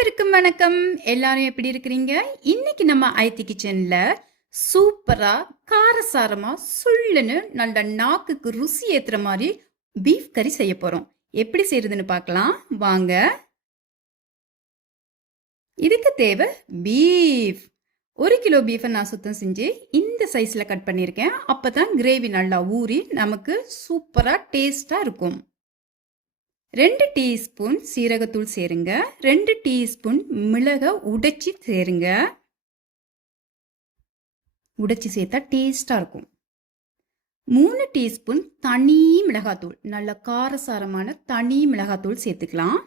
அனைவருக்கும் வணக்கம். எல்லாரும் எப்படி இருக்கிறீங்க? இன்னைக்கு நம்ம ஐத்தி கிச்சன்ல சூப்பரா காரசாரமா சுள்ளுன்னு நல்ல நாக்குக்கு ருசி ஏத்துற மாதிரி பீஃப் கறி செய்ய போறோம். எப்படி செய்யறதுன்னு பார்க்கலாம் வாங்க. இதுக்கு தேவை பீஃப். 1 கிலோ பீஃபை நான் சுத்தம் செஞ்சு இந்த சைஸ்ல கட் பண்ணியிருக்கேன். அப்பதான் கிரேவி நல்லா ஊறி நமக்கு சூப்பரா டேஸ்டா இருக்கும். 2 டீஸ்பூன் சீரகத்தூள் சேருங்க. 2 டீஸ்பூன் மிளகை உடைச்சி சேருங்க. உடைச்சி சேர்த்தா டேஸ்டா இருக்கும். 3 டீஸ்பூன் தனி மிளகாத்தூள், நல்ல காரசாரமான தனி மிளகாத்தூள் சேர்த்துக்கலாம்.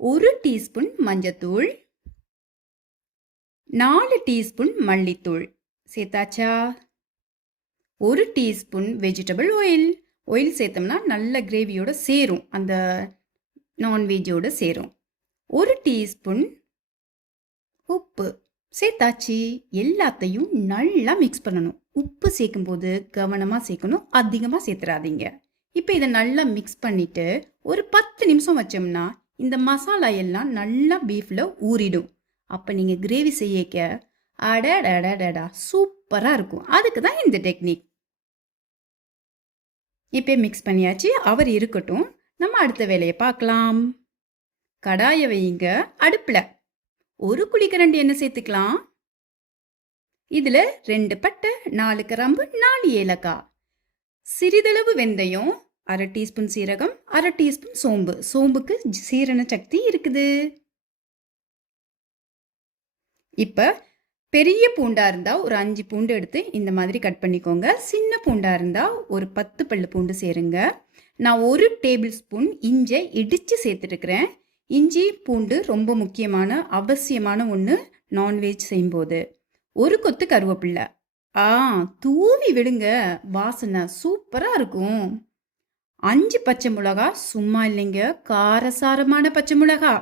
1 டீஸ்பூன் மஞ்சத்தூள், 4 டீஸ்பூன் மல்லித்தூள் சேர்த்தாச்சா? 1 டீஸ்பூன் வெஜிடபிள் ஆயில் சேர்த்தோம்னா நல்ல கிரேவியோட சேரும், அந்த நான்வெஜ்ஜோட சேரும். 1 டீஸ்பூன் உப்பு சேர்த்தாச்சு. எல்லாத்தையும் நல்லா மிக்ஸ் பண்ணணும். உப்பு சேர்க்கும் போது கவனமாக சேர்க்கணும், அதிகமாக சேர்த்துறாதீங்க. இப்போ இதை நல்லா மிக்ஸ் பண்ணிட்டு ஒரு 10 நிமிஷம் வச்சோம்னா இந்த மசாலா எல்லாம் நல்லா பீஃப்ல ஊறிடும். அப்போ நீங்கள் கிரேவி செய்யக்க அடடடடா சூப்பராக இருக்கும். அதுக்கு தான் இந்த டெக்னிக். இப்போ மிக்ஸ் பண்ணியாச்சு. அவர் இருக்கட்டும், நம்ம அடுத்த வேலையை பார்க்கலாம். கடாயை வைங்க அடுப்பில். 1 குழிக்கரண்டி எண்ணெய் சேர்த்துக்கலாம். இதில் 2 பட்டை, 4 கிராம்பு, 4 ஏலக்காய், சிறிதளவு வெந்தயம், 1/2 டீஸ்பூன் சீரகம், 1/2 டீஸ்பூன் சோம்பு. சோம்புக்கு சீரண சக்தி இருக்குது. இப்போ பெரிய பூண்டா இருந்தால் ஒரு 5 பூண்டு எடுத்து இந்த மாதிரி கட் பண்ணிக்கோங்க. சின்ன பூண்டா இருந்தால் ஒரு 10 பல்லு பூண்டு சேருங்க. நான் 1 டேபிள் ஸ்பூன் இஞ்சி இடித்து சேர்த்துட்டுருக்கிறேன். இஞ்சி பூண்டு ரொம்ப முக்கியமான அவசியமான ஒன்று நான்வெஜ் செய்யும்போது. 1 கொத்து கருவேப்பில்லை தூவி விடுங்க, வாசனை சூப்பராக இருக்கும். 5 பச்சை மிளகா, சும்மா இல்லைங்க, காரசாரமான பச்சை மிளகா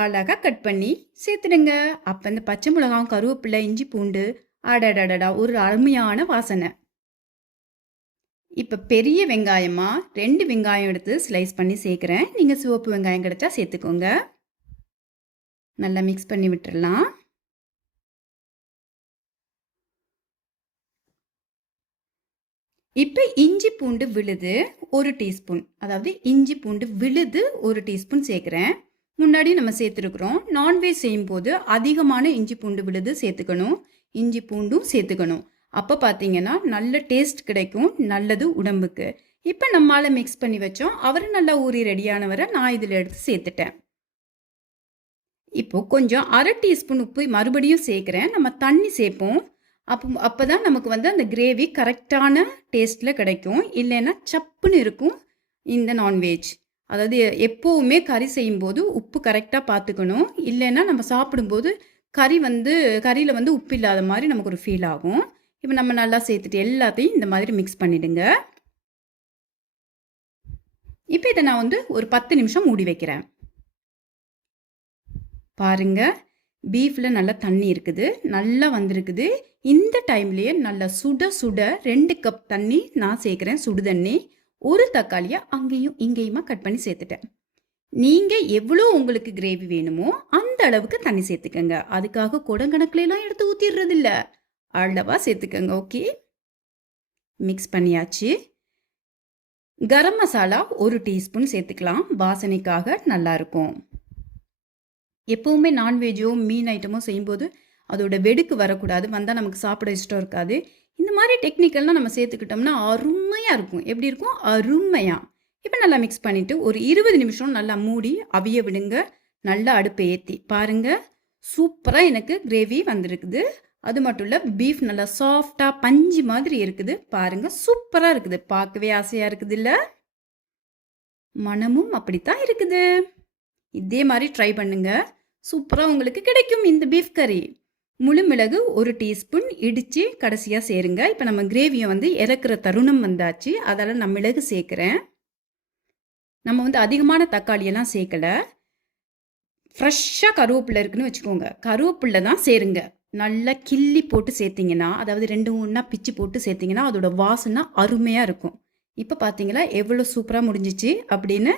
அழகாக கட் பண்ணி சேர்த்துடுங்க. அப்போ இந்த பச்சை மிளகாவும் கருவேப்பிலை இஞ்சி பூண்டு அடடடடா ஒரு அருமையான வாசனை. இப்போ பெரிய வெங்காயமா 2 வெங்காயம் எடுத்து ஸ்லைஸ் பண்ணி சேர்க்குறேன். நீங்கள் சிவப்பு வெங்காயம் கிடைச்சா சேர்த்துக்கோங்க. நல்லா மிக்ஸ் பண்ணி விட்டுடலாம். இப்போ இஞ்சி பூண்டு விழுது 1 டீஸ்பூன், அதாவது இஞ்சி பூண்டு விழுது 1 டீஸ்பூன் சேர்க்குறேன். முன்னாடி நம்ம சேர்த்துருக்குறோம். நான்வெஜ் செய்யும்போது அதிகமான இஞ்சி பூண்டு விழுது சேர்த்துக்கணும், இஞ்சி பூண்டும் சேர்த்துக்கணும். அப்போ பார்த்தீங்கன்னா நல்ல டேஸ்ட் கிடைக்கும், நல்லது உடம்புக்கு. இப்போ நம்மளால் மிக்ஸ் பண்ணி வச்சோம். அவர் நல்லா ஊறி ரெடியானவரை நான் இதில் எடுத்து சேர்த்துட்டேன். இப்போ கொஞ்சம் 1/2 டீஸ்பூன் உப்பு மறுபடியும் சேர்க்குறேன். நம்ம தண்ணி சேர்ப்போம். அப்போ தான் நமக்கு அந்த கிரேவி கரெக்டான டேஸ்ட்டில் கிடைக்கும். இல்லைன்னா சப்புன்னு இருக்கும் இந்த நான்வெஜ். அதாவது எப்போவுமே கறி செய்யும்போது உப்பு கரெக்டாக பார்த்துக்கணும். இல்லைன்னா நம்ம சாப்பிடும்போது கறியில் உப்பு இல்லாத மாதிரி நமக்கு ஒரு ஃபீல் ஆகும். இப்போ நம்ம நல்லா சேர்த்துட்டு எல்லாத்தையும் இந்த மாதிரி மிக்ஸ் பண்ணிடுங்க. இப்போ இதை நான் ஒரு 10 நிமிஷம் மூடி வைக்கிறேன். பாருங்க, பீஃபில் நல்லா தண்ணி இருக்குது, நல்லா வந்திருக்குது. இந்த டைம்லேயே நல்லா சுட சுட 2 கப் தண்ணி நான் சேர்க்குறேன், சுடு தண்ணி. 1 தக்காளியை அங்கேயும் இங்கேயுமா கட் பண்ணி சேர்த்துட்டேன். நீங்கள் எவ்வளோ உங்களுக்கு கிரேவி வேணுமோ அந்த அளவுக்கு தண்ணி சேர்த்துக்கங்க. அதுக்காக குடங்கணக்கிலாம் எடுத்து ஊற்றிடுறது இல்லை, அளவாக சேர்த்துக்கங்க. ஓகே, மிக்ஸ் பண்ணியாச்சு. கரம் மசாலா 1 டீஸ்பூன் சேர்த்துக்கலாம், வாசனைக்காக நல்லாயிருக்கும். எப்போவுமே நான்வெஜ்ஜோ மீன் ஐட்டமோ செய்யும்போது அதோட வெடுக்கு வரக்கூடாது, வந்தால் நமக்கு சாப்பிட இஷ்டம் இருக்காது. இந்த மாதிரி டெக்னிக்கெல்லாம் நம்ம சேர்த்துக்கிட்டோம்னா அருமையாக இருக்கும். எப்படி இருக்கும்? அருமையாக. இப்போ நல்லா மிக்ஸ் பண்ணிவிட்டு ஒரு 20 நிமிஷம் நல்லா மூடி அவிய விடுங்க. நல்லா அடுப்பை ஏற்றி பாருங்கள், சூப்பராக எனக்கு கிரேவி வந்திருக்குது. அது மட்டும் இல்லை, பீஃப் நல்லா சாஃப்டாக பஞ்சு மாதிரி இருக்குது. பாருங்கள், சூப்பராக இருக்குது, பார்க்கவே ஆசையாக இருக்குது இல்லை? மனமும் அப்படித்தான் இருக்குது. இதே மாதிரி ட்ரை பண்ணுங்க, சூப்பராக உங்களுக்கு கிடைக்கும் இந்த பீஃப் கறி. முழு மிளகு 1 டீஸ்பூன் இடித்து கடைசியாக சேருங்க. இப்போ நம்ம கிரேவியை இறக்குற தருணம் வந்தாச்சு, அதால் நான் மிளகு சேர்க்குறேன். நம்ம அதிகமான தக்காளியெல்லாம் சேர்க்கலை. ஃப்ரெஷ்ஷாக கருவேப்பிலை இருக்குன்னு வச்சுக்கோங்க, கருவேப்பிலை தான் சேருங்க. நல்லா கிள்ளி போட்டு சேர்த்திங்கன்னா, அதாவது 2 ஒன்றா பிச்சு போட்டு சேர்த்திங்கன்னா அதோட வாசனை அருமையாக இருக்கும். இப்போ பார்த்தீங்களா எவ்வளோ சூப்பராக முடிஞ்சிச்சு அப்படின்னு.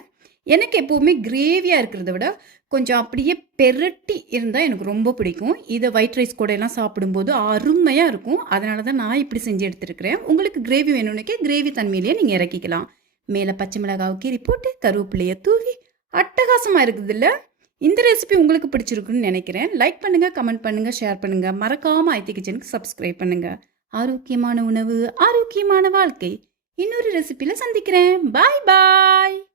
எனக்கு எப்பவுமே கிரேவியாக இருக்கிறத விட கொஞ்சம் அப்படியே பெரட்டி இருந்தால் எனக்கு ரொம்ப பிடிக்கும். இதை ஒயிட் ரைஸ் கூட எல்லாம் சாப்பிடும்போது அருமையாக இருக்கும். அதனால தான் நான் இப்படி செஞ்சு எடுத்துருக்கிறேன். உங்களுக்கு கிரேவி வேணும்னுக்கே கிரேவி தன்மையிலேயே நீங்கள் இறக்கிக்கலாம். மேலே பச்சை மிளகாவை கீறி போட்டு கருவேப்பிலையை தூவி அட்டகாசமாக இருக்குது இல்லை? இந்த ரெசிபி உங்களுக்கு பிடிச்சிருக்குன்னு நினைக்கிறேன். லைக் பண்ணுங்கள், கமெண்ட் பண்ணுங்கள், ஷேர் பண்ணுங்கள். மறக்காமல் ஆயத்தி கிச்சனுக்கு சப்ஸ்கிரைப் பண்ணுங்கள். ஆரோக்கியமான உணவு, ஆரோக்கியமான வாழ்க்கை. இன்னொரு ரெசிபியில் சந்திக்கிறேன். பாய் பாய்.